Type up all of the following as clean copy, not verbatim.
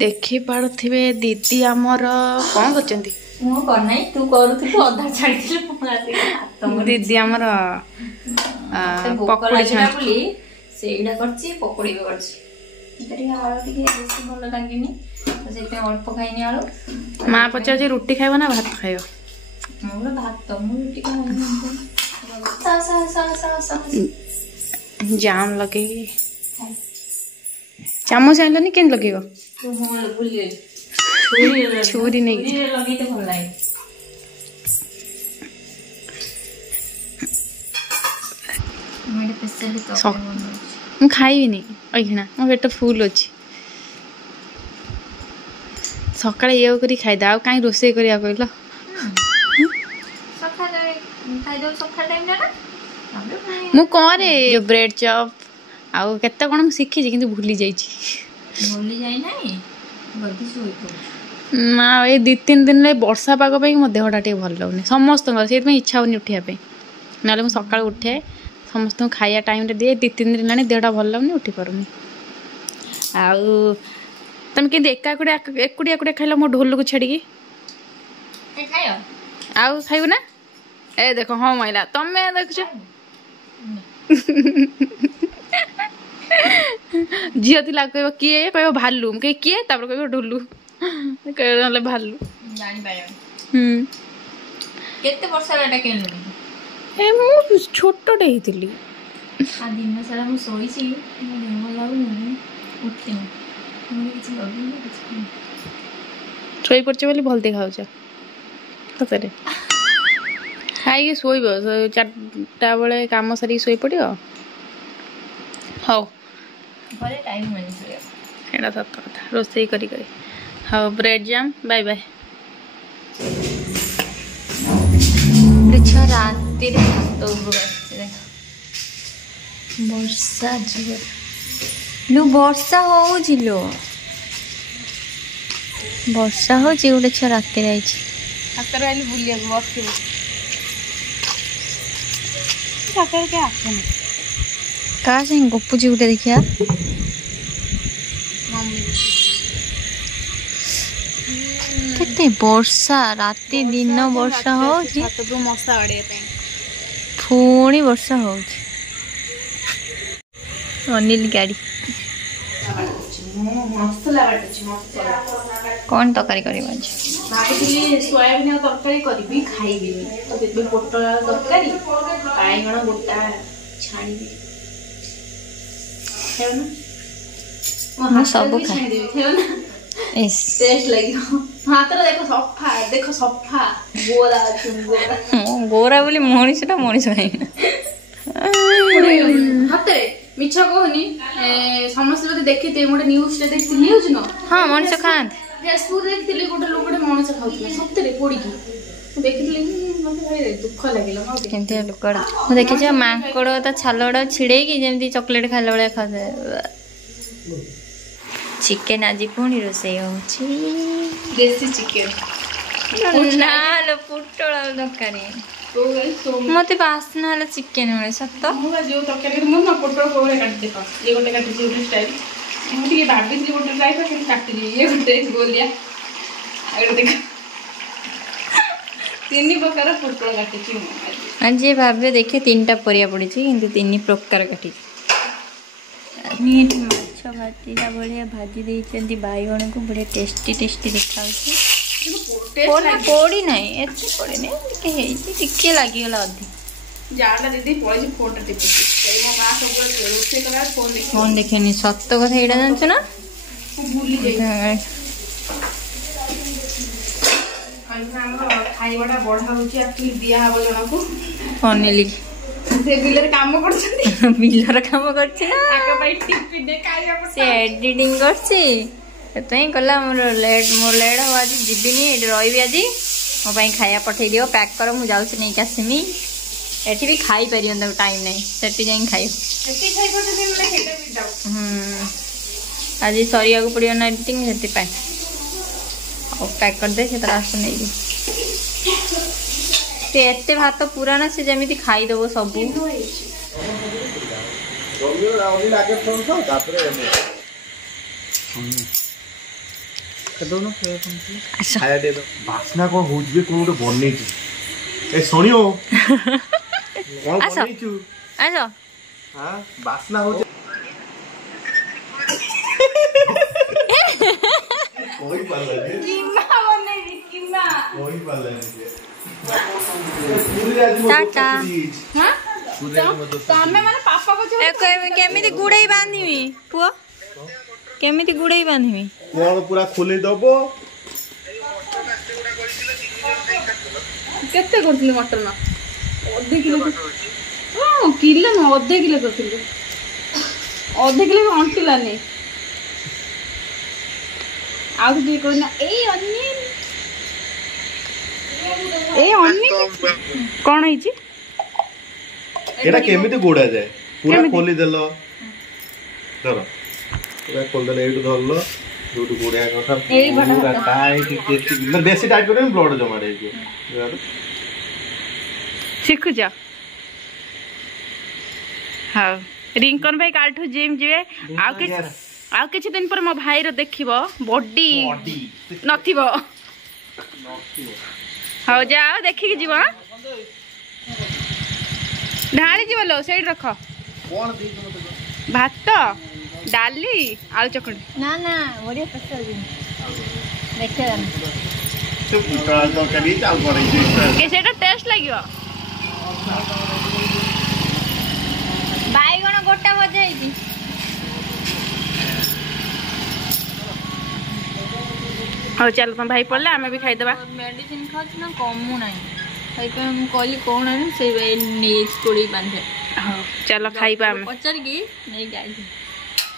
देखी पारुथिबे दीदी आमर कौन करचंती मु करनाई तू करूथु अधा छाड़ी दीदी आमर पकोड़ी छाड़ बोली सेइडा करछि पकोड़ी भी करछि इतरी आलू टिके बेसी भलो लागिनी तो सेते अल्प खाइनी आलू मां पचा जे रोटी खाइबो ना भात खाइबो मोर भात मु रोटी खाइनी सा सा सा सा सा जाम लगे चामच आइलनी केन लगेगो तू होल भूली छुरी नहीं लगे तो भल लागे मेरे स्पेशली तो मैं खाइबी नहीं अइखना मो पेट फुल अछि सकाळे ये करी खाइ दाव काई रोसे करिया कइलो सकाळे खाइ दो सकाळ टाइम ना मु करे जो ब्रेड चॉप आउ केते कोन मु सिखि छी किंतु भूली जाई छी भूली जाई नाही गलती सोई को ना ए 2-3 दिन रे वर्षा पाग पे मो देहटा टे भल लगने समस्त से इच्छा होनी उठिया पे नाले मु सकाळ उठे समस्त खाया टाइम रे दिए 2-3 दिन लाने देहटा भल लगने उठी पारुनी आउ तम के एका एकुड़िया खाइला मो ढोल को छाड़ी की खायो आउ खाइबो ना ए देखो हां माइला तमे देखछ झियो थिला कहबो किए कहबो भालू के किए तापर कहबो ढोलू कहले भालू जानि पायो केते वर्ष लाटा केलु ए मु छोटो डेहितली आ दिन सारा मु सोईसी मो देह लागुनी उठिन मु किछ लगुनी किछ सोई पड़छ बोली भलते खाउछ सतरे खाई सोइबो 4टा बेले काम सारी सोई पड़ियो हाउ बड़े टाइम होनी सोया एडा सत कथा रोसई करी हाउ ब्रेड जैम बाय बाय अच्छा राती रे तो बसते वर्षा जीव लो वर्षा हो जिलो वर्षा हो जी उडे छ राती रे आइछि हातर आइली बुलिया बसथिबो हातर के आछन का से गप्पू जी उडे देखिया केते वर्षा राती दिन वर्षा हो जी तो मसा अड़े पे पुणी वर्षा हो जी अनिल गाड़ी कौन तरकारी करबा आज भाई सोयाबीन तरकारी करबी खाइबी तो बेबे पोटल तरकारी बाइगण गोटा छाणीबी मैं सब खाई टेस्ट लगी हाथ देखो सफा गोरा गोरा बोली मनीषटा मनीष खाई हाथ मिछ कहनी समस्त देखी गोटे न्यूज देखी न्यूज न हाँ मनीष खाते फेसबुक देखी गोटे लोक मनीष खाऊला सतरे पोड़ी देखी दुख लगे देखी माकड़ ता छाल गुड़ा छिड़े जमी चॉकलेट खाला भाया खाते चिकेन आज पुणी रोसे देसी चिकेन ना पुटल तरकारी मत बासना चिकेन मिले सत जो तरकारी ना पोटल कोड़े काटते ये गोटे काटी स्टाइल मुझे भाभी गोटे ट्राए कर काटी ये गोटे गोलिया देख 3 प्रकार पोटल काटी आज भावे देखिए 3टा परिया पड़ी किंतु 3 प्रकार काटी माछ भाजीला बढ़िया भाजी देइछंती बैगण को बढ़िया टेस्टी टेस्टी देखा पोड़ी नहीं एते पोड़ी नहीं टिके लागी गला अधिक जाडा दीदी पळी फोटो टिपि एई मो मां सब रोसे करा फोन देखेनी सत्य कथा एडा जानछ ना भूली जाई हमरा खाइबाटा बढ़ा होची एक्चुअली दिया हबो जणको अनिली से बिलर काम करछंती बिलर काम करछि ना आका भाई टिपि दे खाइबा से एडिटिंग करछि एतई कला मोर लेट हो आज जिबिनी एडी रहिबी आज मो पई खाया पठै दियो पैक कर मु जाउछ नै कासिमी एठी भी खाई परियन त टाइम नै सेठी जाई खाइ सेठी खाइ पठै दिन ले हेटा भी जाउ आज सरिया को पड़ियो ना एडिटिंग सेठी पाए और पैक कर दे से तरह से नहीं से एते भात पूरा ना से जमी खाई देबो सब ଆସ ଖାଇବା ଦେ ବାସ୍ନା କଣ ହଉଛି ବେ କଣ ଗୋଟେ ବନେଇଛୁ ଏ ଶୁଣିଓ କଣ ଆସ। ବନେଇଛୁ ଆସ ହଁ ବାସ୍ନା ହଉଛି କହି ପାରିଲାନି କିମା ବନେଇବି କିମା କହି ପାରିଲାନି ଟାଟା ହଁ ତମେ ମାନେ ପାପା ପଛରେ କେମିତି ଗୁଡେଇ ବାନ୍ଧିବି ପୁଅ କେମିତି ଗୁଡେଇ ବାନ୍ଧିବି କଣ ପୁରା ଖୋଲି ଦବ କେତେ କରୁଥିଲି ମଟନ ଅଧେ କିଲୋ ହଁ କିଲୋ ନୁହଁ ଅଧେ କିଲୋ କରିଥିଲି ଅଧେ କିଲୋ ବି ଅଣ୍ଟିଲାନି ଆଉ ତ ଟିକେ କହିନା ଏଇ ଅନି କଣ ହେଇଛି ଏଟା କେମିତି ଗୋଡା ଯାଏ ପୁରା ଖୋଲି ଦେଲ ଧର ପୁରା ଖୋଲି ଦେଲେ ଏଇଠୁ ଧରଲ ଯୋଉଠୁ ଗୋଡିଆ କଥା ପୁରା ଟାଇଟ୍ ଯେତିକି ବେଶୀ ଟାଇଟ୍ କରିବେ ବ୍ଲଡ ଜମା ହେଇଯିବ ଶିଖୁଛ ହଉ ରିଙ୍କନ ଭାଇ କାଲଠୁ ଜିମ୍ ଯିବେ ଆଉ କିଛି ଦିନ ପରେ ମୋ ଭାଇର ଦେଖିବ ବଡି ନଥିବ ହଉ ଯାଅ ଦେଖିକି ଯିବ ଢାଳି ଯିବ लो ସେଇଠି ରଖ ଭାତ ଡାଲି ଆଳୁ ଚକଟି ନା ନା ବଢିଆ ପଚାରୁଛି ଦେଖିବା ସେଇଟା ଟେଷ୍ଟ ଲାଗିବ ବାଇଗଣ ଗୋଟା ଭଜା ହେଇଛି ହଉ ଚାଲ ତମ ଭାଇ ପଡିଲେ ଆମେ ବି ଖାଇଦବା ମେଡିସିନ ଖାଉଛି ନା କମୁ ନାହିଁ ସେଇପାଇଁ ମୁଁ କହିଲି କଣ ଆଣିବି ସେଇ ନେଇଛି କୋଡ଼ିଏ ବାନ୍ଧେ ହଉ ଚାଲ ଖାଇବା ଆମେ ପଚାରିକି ନେଇକି ଆଇଥିଲି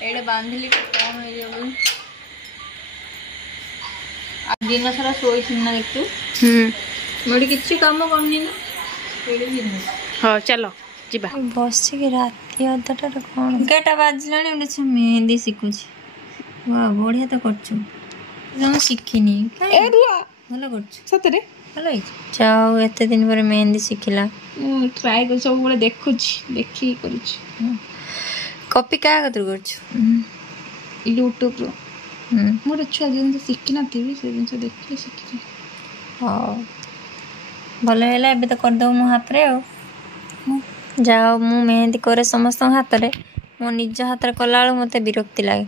ଏଇଟା ବାନ୍ଧିଲି କଣ ହେଇଯିବ ବୋଲି ଆଉ ଦିନ ସାରା ଶୋଇଥିଲି ନା ଦେଖୁ ମୁଁ ଏଠି କିଛି କାମ କରୁନି ନା ହଉ ଚାଲ ଯିବା ବସିକି ରାତି ଅଧଟାରେ କଣ କେଟା ବାଜିଲାଣି ଗୋଟେ ମେହେନ୍ଦି ଶିଖୁଛି ବଢିଆ ତ କରୁଛୁ ମୁଁ ଶିଖିନି ଭଲ କରୁଛୁ ସତରେ ଭଲ ହେଇଛି ଚାଉ ଏତେ ଦିନ ପରେ ମେହେନ୍ଦି ଶିଖିଲା ମୁଁ ଟ୍ରାଏ କରି ସବୁବେଳେ ଦେଖୁଛି ଦେଖିକି କରୁଛି କପି କାହା କତିରୁ କରୁଛୁ ୟୁଟ୍ୟୁବରୁ ମୁଁ ଗୋଟେ ଛୁଆ ଜିନିଷ ଶିଖିନଥିବି ସେ ଜିନିଷ ଦେଖିଲେ ଶିଖିଛି ହଉ ଭଲ ହେଲା ଏବେ ତ କରିଦେବୁ ମୋ ହାତରେ ଆଉ ଯାଅ ମୁଁ ମେହେନ୍ଦି କରେ ସମସ୍ତଙ୍କ ହାତରେ ମୋ ନିଜ ହାତରେ କଲାବେଳକୁ ମୋତେ ବିରକ୍ତି ଲାଗେ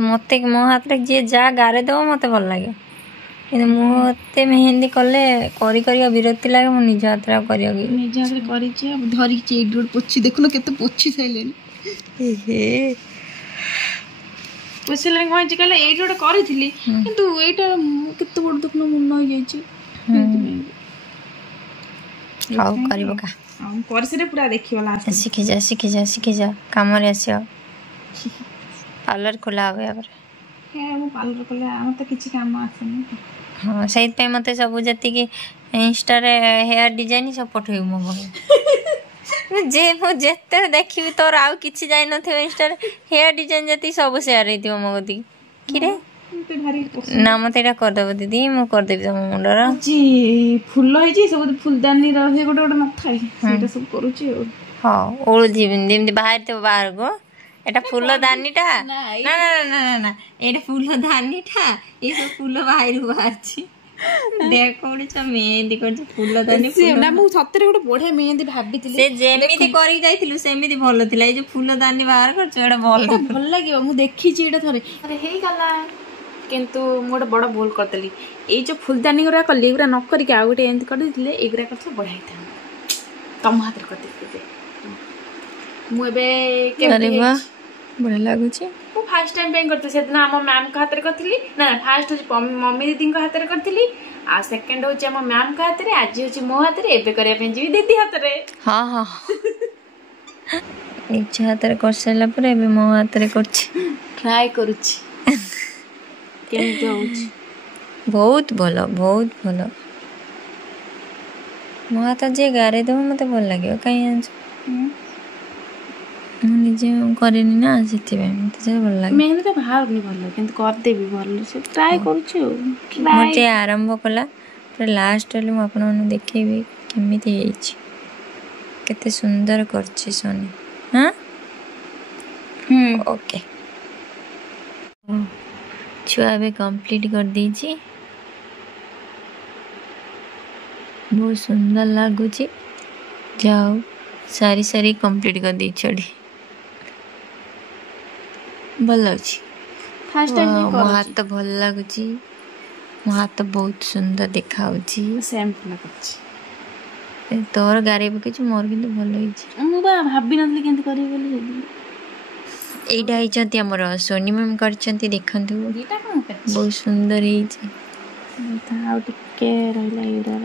ମୋତେ ମୋ ହାତରେ ଯିଏ ଯାହା ଗାରେ ଦେବ ମୋତେ ଭଲ ଲାଗେ କିନ୍ତୁ ମୋତେ ମେହେନ୍ଦି କଲେ କରିକା ବିରକ୍ତି ଲାଗେ ମୁଁ ନିଜ ହାତରେ ଆଉ କରିବାକୁ ନିଜ ହାତରେ କରିଛି ଧରିଛି ଏଇଠି ଗୋଟେ ପୋଛି ଦେଖୁନ କେତେ ପୋଛି ସାରିଲେଣି ପୋଛିଲାଣି କଣ ହେଇଛି କହିଲେ ଏଇଠି ଗୋଟେ କରିଥିଲି କିନ୍ତୁ ଏଇଟା କେତେ ବଡ଼ ଦେଖୁନ ମୁନ ହେଇଯାଇଛି ହଉ କରିବ କା କରିସାରେ ପୁରା ଦେଖିବ ଲାଷ୍ଟ ଶିଖିଯା କାମରେ ଆସିବ ପାର୍ଲର ଖୋଲା ହବ ପରେ ମୁଁ ପାର୍ଲର କଲେ ଆମର ତ କିଛି କାମ ଆସେନି ହଁ ସେଇଥିପାଇଁ ମୋତେ ସବୁ ଯେତିକି ଇନଷ୍ଟାରେ ହେୟାର ଡିଜାଇନ ସବୁ ପଠେଇବୁ ମୋ ପାଖକୁ ମୁଁ ଯେତେବେଳେ ଦେଖିବି ତୋର ଆଉ କିଛି ଯାଇନଥିବ ଇନଷ୍ଟାରେ ହେୟାର ଡିଜାଇନ ଯେତିକି ସବୁ ସେୟାର ହେଇଥିବ ମୋ କତିକି କିରେ ନା ମୋତେ ଏଇଟା କରିଦେବ ଦିଦି ମୁଁ କରିଦେବି ତମ ମୁଣ୍ଡର ଫୁଲ ହେଇଛି ସବୁ ଫୁଲଦାନୀ ରହେ ଗୋଟେ ଗୋଟେ ନଥାଏ ସେଇଟା ସବୁ କରୁଛି ଆଉ ହଁ ଓଳୁଛି ଯେମିତି ବାହାରିଥିବ ବାହାରକୁ এটা ফুল দানিটা না না না না না এটা ফুল দানিটা এই সব ফুল বাহিরକୁ ବାହାରିଛି ଦେଖ ଗୋଟେ ମେହେନ୍ଦି କରିଛି ଫୁଲ ଦାନି ନା ମୁଁ ସତରେ ଗୋଟେ ବଢିଆ ମେହେନ୍ଦି ଭାବିଥିଲି ସେ ଯେମିତି କରିକି ଯାଇଥିଲୁ ସେମିତି ଭଲ ଥିଲା ଏଇ ଯୋଉ ଫୁଲ ଦାନି ବାହାର କରିଛୁ ଏଇଟା ଭଲ ଲାଗିବ ମୁଁ ଦେଖିଛି ଏଇଟା ଥରେ ହେଇଗଲା କିନ୍ତୁ ମୁଁ ଗୋଟେ ବଡ ଭୁଲ କରିଦେଲି ଏଇ ଯୋଉ ଫୁଲଦାନୀ ଗୁରା କଲି ଏଗୁରା ନ କରିକି ଆଉ ଗୋଟେ ଏମିତି କରିଦେଇଥିଲେ ଏଗୁରା କରିଥିଲେ ବଢିଆ ହେଇଥାନ୍ତା ତମ ହାତରେ କରିଦେଇଥିଲେ ମୁଁ ଏବେ ବଢିଆ ଲାଗୁଛି ମୁଁ ଫାଷ୍ଟ ଟାଇମ୍ ପାଇଁ କରିଥିଲି ସେଦିନ ଆମ ମ୍ୟାମଙ୍କ ହାତରେ କରିଥିଲି ନା ଫାଷ୍ଟ ହଉଛି ମମି ଦିଦିଙ୍କ ହାତରେ କରିଥିଲି ଆଉ ସେକେଣ୍ଡ ହଉଛି ଆମ ମ୍ୟାମଙ୍କ ହାତରେ ଆଜି ହଉଛି ମୋ ହାତରେ ଏବେ କରିବା ପାଇଁ ଯିବି ଦିଦି ହାତରେ ହଁ ହଁ ନିଜ ହାତରେ କରିସାରିଲା ପରେ ଏବେ ମୋ ହାତରେ କରୁଛି ଟ୍ରାଏ କରୁଛି କେମିତି ହଉଛି ବହୁତ ଭଲ ମୋ ହାତ ଯିଏ ଗାରେଇ ଦେବ ମୋତେ ଭଲ ଲାଗିବ କାହିଁ ଜାଣିଛୁ ମୁଁ ନିଜେ କରିନି ନା ସେଥିପାଇଁ ମୋତେ ସେ ଭଲ ଲାଗେ ମେହେନ୍ଦିଟା ବାହାରୁନି ଭଲ କିନ୍ତୁ କରିଦେବି ଭଲ ସେ ଟ୍ରାଏ କରୁଛି ଆଉ ମୋତେ ଆରମ୍ଭ କଲା ପୁରା ଲାଷ୍ଟ ହେଲେ ମୁଁ ଆପଣମାନଙ୍କୁ ଦେଖେଇବି କେମିତି ହେଇଛି କେତେ ସୁନ୍ଦର କରିଛି ସୋନି ହଁ ଓକେ छुआ भी कंप्लीट कर दीजिए। बहुत सुंदर लगुच। जाओ सारी सारी कंप्लीट कर दी छड़ी भल अच्छी। फास्ट टाइम मो हाथ भल लगुच। मो हाथ बहुत सुंदर देखा सेम लाଗୁଛି। तोर गारे पके मोर किंतु भल होइछि। मु बा भाबी नथली केंति करी बोली एटा हिचंती हमर सोनी मैम करचंती देखंतु दीटा कोन करछि बहुत सुंदर हिछि। आउ टिके रहला एरा